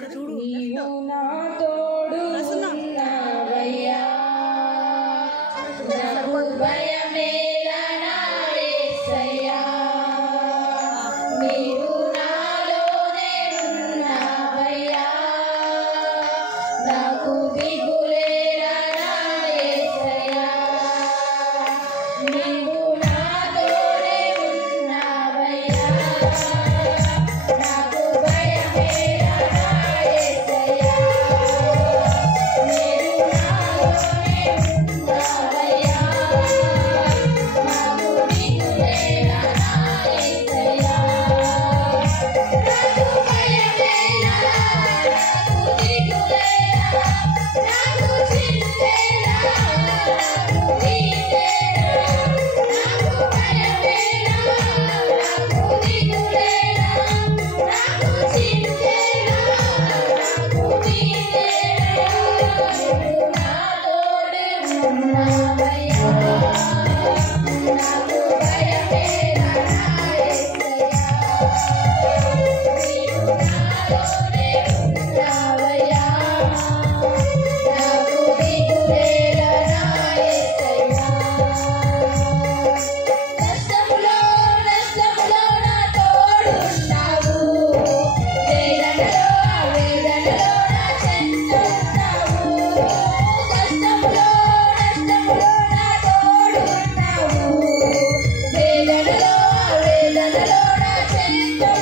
నీవు నా తోడు ఉన్నావయ్యా, నాకు భయమేలా యేసయ్యా, నీవు నాలోనే ఉన్నావయ్యా, నాకు దిగులేలా యేసయ్యా, నీవు నా తోడే ఉన్నావయ్యా, నాకు భయమేలా యేసయ్యా, నీవు నాలోనే ఉన్నావయ్యా, నాకు దిగులేలా యేసయ్యా, నాకు భయమేలా, నాకు దిగులేలా, నాకు చింతేలా, నాకు నీవేలా, నాకు భయమేలా, నాకు దిగులేలా, నాకు చింతేలా, నాకు నీవేలా, నీవు నా తోడే ఉన్నావయ్యా, నాకు భయమేలా యేసయ్యా, నీవు నాలోనే ఉన్నావయ్యా, నాకు దిగులేలా యేసయ్యా, కష్టములో నష్టములో నా తోడున్నావు, వేదనలో వేదనలో నా చెందున్నావు, కష్టములో నష్టములో నా తోడున్నావు, వేదనలో వేదనలో నా చెందున్నావు,